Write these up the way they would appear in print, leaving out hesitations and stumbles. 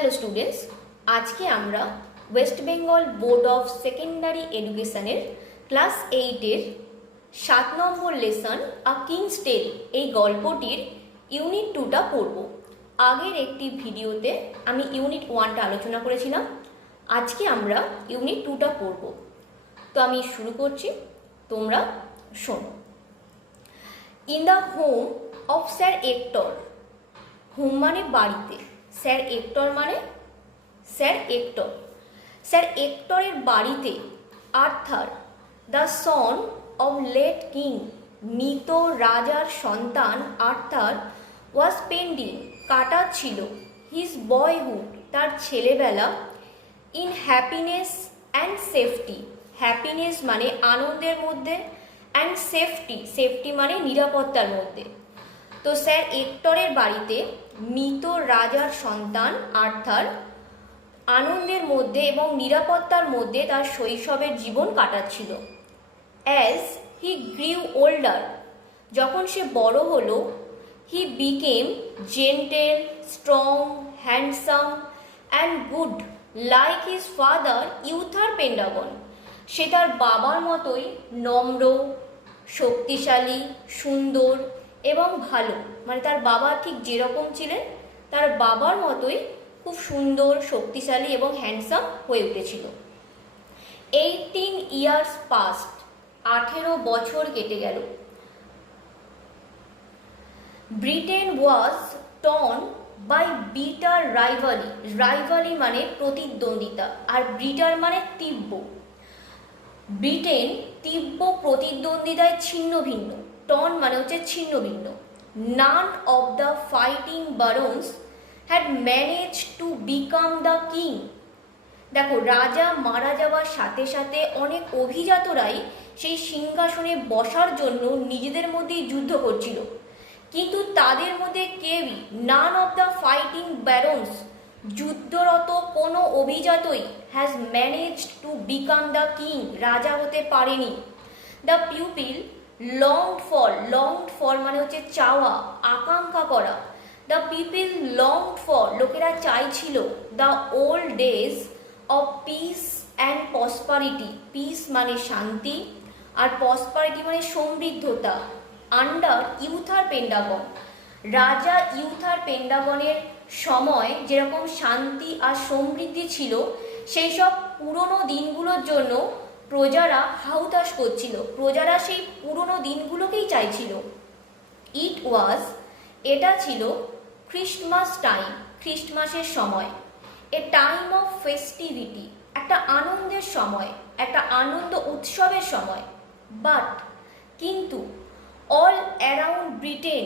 Hello students, আজকে আমরা West Bengal board of secondary এডুকেশনের ক্লাস 8-এর 7 নম্বর লেসন আ কিংস টেল এই গল্পটির ইউনিট 2টা পড়ব। আগের একটি ভিডিওতে আমি ইউনিট 1টা আলোচনা করেছিলাম। আজকে আমরা ইউনিট 2টা পড়ব। তো আমি শুরু করছি, তোমরা শোনো। In the home of Sir Ector, home মানে বাড়িতে, স্যার এক্টর মানে স্যার এক্টর, স্যার এক্টরের বাড়িতে Arthur the son of late king, মৃত রাজার সন্তান আর্থার ওয়াজ স্পেন্ডিং কাটাচ্ছিল হিজ বয়হুড তার ছেলেবেলা in happiness and safety, happiness মানে আনন্দের মধ্যে, অ্যান্ড সেফটি, সেফটি মানে নিরাপত্তার মধ্যে। তো স্যার এক্টরের বাড়িতে মৃত রাজার সন্তান আর্থার আনন্দের মধ্যে এবং নিরাপত্তার মধ্যে তার শৈশবের জীবন কাটাচ্ছিল। অ্যাজ হি গ্রিউ ওল্ডার, যখন সে বড় হলো, he became gentle, strong, handsome and good like his father Uther Pendragon, সে তার বাবার মতোই নম্র, শক্তিশালী, সুন্দর এবং ভালো, মানে তার বাবা ঠিক যেরকম ছিলেন তার বাবার মতোই খুব সুন্দর, শক্তিশালী এবং হ্যান্ডসাম হয়ে উঠেছিল। 18 ইয়ার্স পাস্ট, 18 বছর কেটে গেল। Britain was torn by bitter rivalry, rivalry মানে প্রতিদ্বন্দ্বিতা, আর বিটার মানে তীব্র। ব্রিটেন তীব্র প্রতিদ্বন্দ্বিতায় ছিন্ন ভিন্ন, টর্ন মানে হচ্ছে ছিন্ন ভিন্ন। None of the fighting barons had manage to become the king, দেখো রাজা মারা যাওয়ার সাথে সাথে অনেক অভিজাতরাই সেই সিংহাসনে বসার জন্য নিজেদের মধ্যেই যুদ্ধ করছিল, কিন্তু তাদের মধ্যে কেউই, none of the fighting barons, যুদ্ধরত কোনো অভিজাতই has managed to become the king, রাজা হতে পারেনি। দ্য পিউপিল লংড ফর মানে হচ্ছে চাওয়া, আকাঙ্ক্ষা করা। দ্য পিপল লংড ফর, লোকেরা চাইছিল, the old days of piece and prosperity, piece মানে শান্তি আর প্রসপারিটি মানে সমৃদ্ধতা, আন্ডার ইউথার পেন্ডাগন, রাজা ইউথার পেন্ডাগনের সময় যেরকম শান্তি আর সমৃদ্ধি ছিল, সেই সব পুরনো দিনগুলোর জন্য প্রজারা হাহুতাশ করছিল, প্রজারা সেই পুরনো দিনগুলোকেই চাইছিল। ইট ওয়াজ, এটা ছিল খ্রিস্টমাস টাইম, খ্রিস্টমাসের সময়, এ টাইম অফ ফেস্টিভিটি, একটা আনন্দের সময়, একটা আনন্দ উৎসবের সময়। বাট কিন্তু অল অ্যারাউন্ড ব্রিটেন,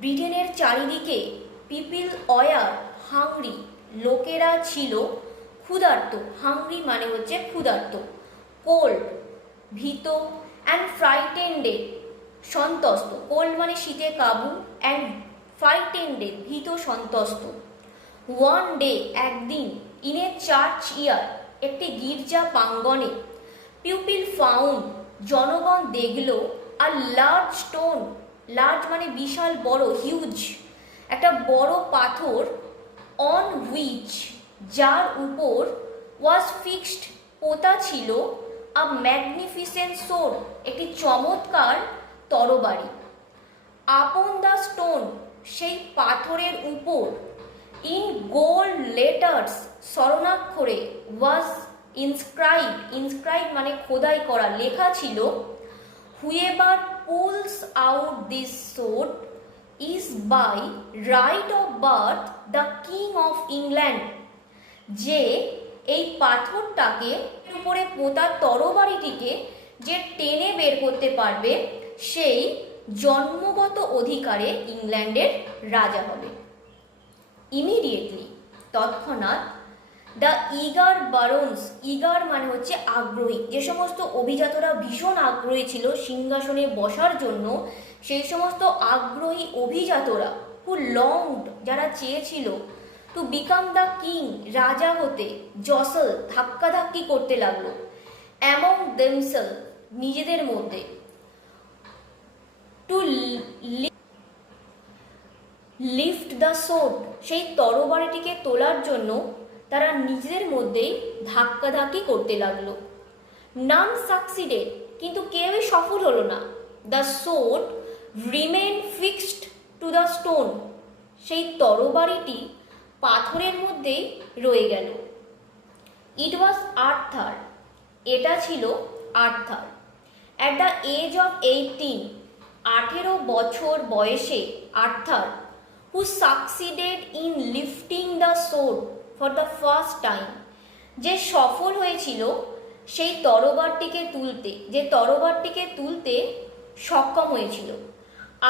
ব্রিটেনের চারিদিকে, পিপিল ওয়ার হাংরি, লোকেরা ছিল ক্ষুধার্ত, হাংরি মানে হচ্ছে ক্ষুধার্ত, কোল্ড ভীত, অ্যান্ড ফ্রাইটেন্ডেড সন্তস্ত, কোল্ড মানে শীতে কাবু, অ্যান্ড ফ্রাইটেন্ডেড ভীত সন্তস্ত। ওয়ান ডে একদিন, ইন এ চার্চ ইয়ার একটি গির্জা প্রাঙ্গণে, পিউপিল ফাউন্ড জনগণ দেখল, আর লার্জ স্টোন, লার্জ মানে বিশাল বড়, হিউজ একটা বড় পাথর, অন হুইচ যার উপর, ওয়াজ ফিক্সড পোতা ছিল, আ ম্যাগনিফিসেন্ট সোর্ড একটি চমৎকার তরবারি। আপন দ্য স্টোন সেই পাথরের উপর, ইন গোল্ড লেটার্স স্বর্ণাক্ষরে, ওয়াজ ইনস্ক্রাইব, ইনস্ক্রাইব মানে খোদাই করা, লেখা ছিল, whoever pulls out this sword is by right of birth the king of England, যে এই পাথরটাকে উপরে পোতা তরবারিটিকে যে টেনে বের করতে পারবে, সেই জন্মগত অধিকারে ইংল্যান্ডের রাজা হবে। ইমিডিয়েটলি, তৎক্ষণাৎ, দ্য ইগার বারন্স, ইগার মানে হচ্ছে আগ্রহী, যে সমস্ত অভিজাতরা ভীষণ আগ্রহী ছিল সিংহাসনে বসার জন্য, সেই সমস্ত আগ্রহী অভিজাতরা, হু লংড যারা চেয়েছিল, টু বিকাম দ্য কিং রাজা হতে, জসল ধাক্কাধাক্কি করতে লাগলো, অ্যামং দেমসেল নিজেদের মধ্যে, টু লিফট দ্য সোর্ড, সেই তরবারিটিকে তোলার জন্য তারা নিজেদের মধ্যেই ধাক্কাধাক্কি করতে লাগলো। নান সাকসিডেড, কিন্তু কেউই সফল হলো না। The sword remain fixed to the stone, সেই তরবারিটি পাথরের মধ্যেই রয়ে গেল। ইট ওয়াজ আর্থার, এটা ছিল Arthur. At the age of 18, 18 বছর বয়সে Arthur, who succeeded in lifting the sword for the first time, যে সফল হয়েছিল সেই তরবারটিকে তুলতে, যে তরবারটিকে তুলতে সক্ষম হয়েছিল।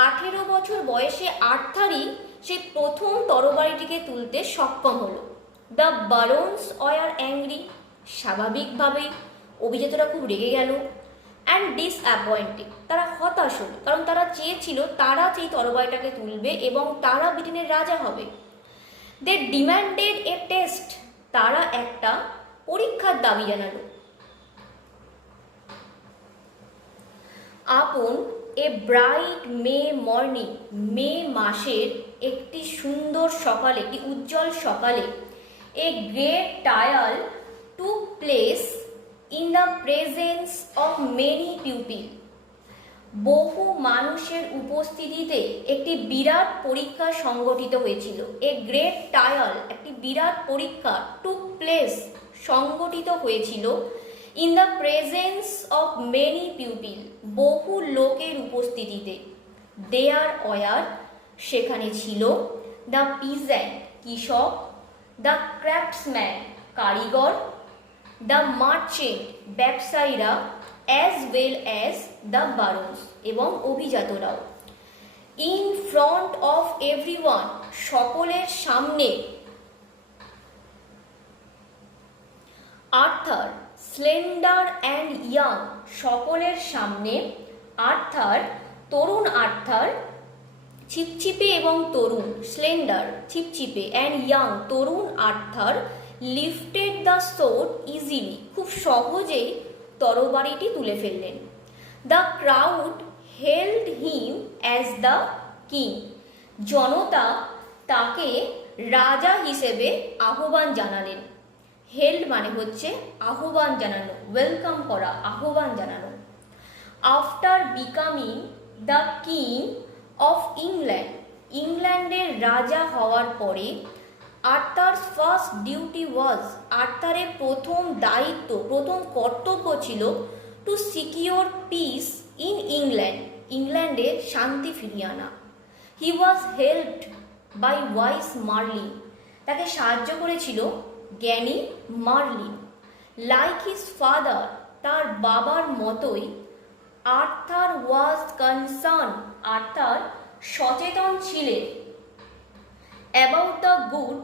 18 বছর বয়সে আর্থারই সেই প্রথম তরবারিটিকে তুলতে সক্ষম হলো। দ্য বারনস ওয়ার অ্যাংরি, স্বাভাবিকভাবেই অভিজাতরা খুব রেগে গেল। অ্যান্ড ডিসঅ্যাপয়েন্টেড, তারা হতাশ হল, কারণ তারা চেয়েছিল তারা সেই তরবারিটাকে তুলবে এবং তারা ব্রিটেনের রাজা হবে। দে ডিম্যান্ডেড এ টেস্ট, তারা একটা পরীক্ষার দাবি জানালো। আপন এ ব্রাইট মে মর্নিং, মে মাসের একটি সুন্দর সকালে, একটি উজ্জ্বল সকালে, a great trial took place in the presence of many pupil, বহু মানুষের উপস্থিতিতে একটি বিরাট পরীক্ষা সংগঠিত হয়েছিল। এ গ্রেট ট্রায়াল, একটি বিরাট পরীক্ষা, টুক প্লেস, সংগঠিত হয়েছিল, in the presence of many pupil, বহু লোকের উপস্থিতিতে। দেয়ার ওয়ার, সেখানে ছিল, দ্য পিজেন্ট, কৃষক, দ্য ক্রাফটসম্যান, কারিগর, দ্য মার্চেন্ট, ব্যবসায়ীরা, as well as the barons, এবং অভিজাতরাও। ইন ফ্রন্ট অফ এভরিওয়ান, সকলের সামনে, আর্থার স্লেন্ডার অ্যান্ড ইয়াং, সকলের সামনে আর্থার, তরুণ আর্থার, ছিপছিপে এবং তরুণ, স্লেন্ডার ছিপছিপে, অ্যান্ড ইয়াং তরুণ Arthur, lifted the sword easily, খুব সহজেই তরবারিটি তুলে ফেললেন। The crowd held him as the king, জনতা তাকে রাজা হিসেবে আহ্বান জানালেন। হেল্ড মানে হচ্ছে আহ্বান জানানো, ওয়েলকাম করা, আহ্বান জানানো। After becoming the king of England, ইংল্যান্ডের রাজা হওয়ার পরে, আর্থার ফার্স্ট ডিউটি ওয়াজ, আর্থারের প্রথম দায়িত্ব, প্রথম কর্তব্য ছিল, two secure piece in England, ইংল্যান্ডে শান্তি ফিরিয়ে আনা। হি ওয়াজ হেল্পড বাই ওয়াইস মার্লিন, তাকে সাহায্য করেছিল জ্ঞানী মার্লিন। লাইক হিজ ফাদার, তার বাবার মতোই, আর্থার ওয়াজ কনসার্ন, আর্থার সচেতন ছিলেন, about the good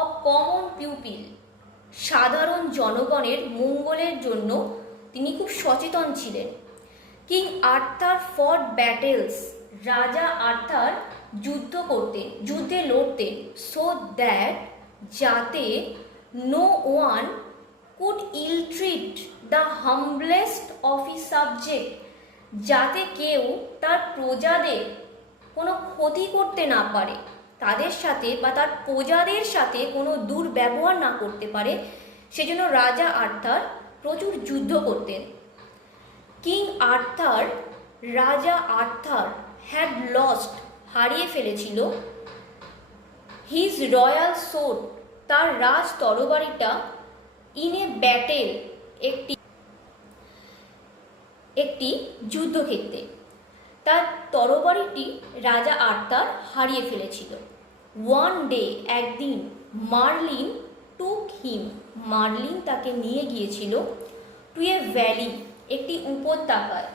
of common people, সাধারণ জনগণের মঙ্গলের জন্য তিনি খুব সচেতন ছিলেন। কিং আর্থার ফট ব্যাটেলস, রাজা আর্থার যুদ্ধ করতেন, যুদ্ধে লড়তেন, সো দ্যাট, যাতে, no one could ill treat the humblest of his subject, যাতে কেউ তার প্রজাদের কোনো ক্ষতি করতে না পারে, তাদের সাথে বা তার প্রজাদের সাথে কোনো দুর্ব্যবহার না করতে পারে, সেজন্য রাজা আর্থার প্রচুর যুদ্ধ করতেন। কিং আর্থার, রাজা আর্থার, হ্যাড লস্ট, হারিয়ে ফেলেছিল, হিজ রয়্যাল সোর্ড, তার রাজ তরবারিটা, ইন এ ব্যাটেল, একটি যুদ্ধক্ষেত্রে তার তরবারিটি রাজা আর্থার হারিয়ে ফেলেছিল। ওয়ান ডে, একদিন, মার্লিন টুক হিম, মার্লিন তাকে নিয়ে গিয়েছিল, টু এ ভ্যালি, একটি উপত্যকায়,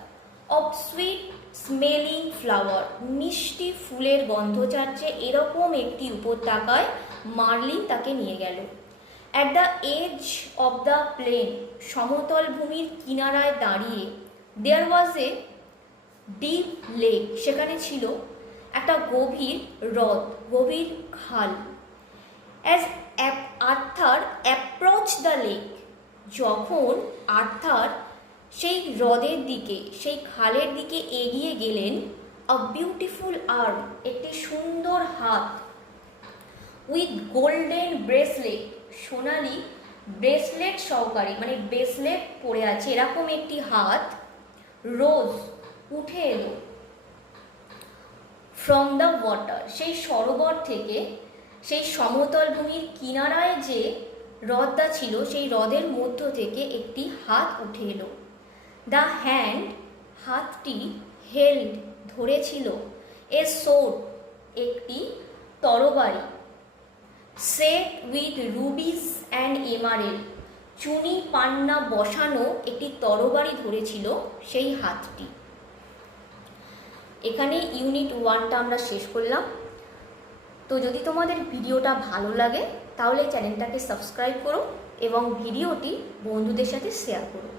অফ সুইট স্মেলিং ফ্লাওয়ার, মিষ্টি ফুলের গন্ধ ছাড়ছে এরকম একটি উপত্যকায় মার্লিন তাকে নিয়ে গেল। At the age of the plain, সমতল ভূমির কিনারায় দাঁড়িয়ে, দেয়ার ওয়াজ এ ডিপ লেক, সেখানে ছিল একটা গভীর হ্রদ, গভীর খাল। As Arthur approach the lake, যখন আর্থার সেই হ্রদের দিকে, সেই খালের দিকে এগিয়ে গেলেন, আ বিউটিফুল আর্ম, একটি সুন্দর হাত, with golden bracelet, Sonali bracelet সহকারে, মানে ব্রেসলেট পরে আছে এরকম একটি হাত, রোজ উঠে এলো, ফ্রম দ্য ওয়াটার, সেই সরোবর থেকে, সেই সমতল ভূমির কিনারায় যে হ্রদটা ছিল সেই হ্রদের মধ্য থেকে একটি হাত উঠে এলো। দ্য হ্যান্ড, হাতটি, হেল্ড, ধরেছিল, এ সোর্ড, একটি তরবারি, সেট উইথ রুবিস অ্যান্ড এমারেল, চুনি পান্না বসানো একটি তরবারি ধরেছিল সেই হাতটি। এখানে ইউনিট 1টা আমরা শেষ করলাম। তো যদি তোমাদের ভিডিওটা ভালো লাগে তাহলে চ্যানেলটাকে সাবস্ক্রাইব করো এবং ভিডিওটি বন্ধুদের সাথে শেয়ার করো।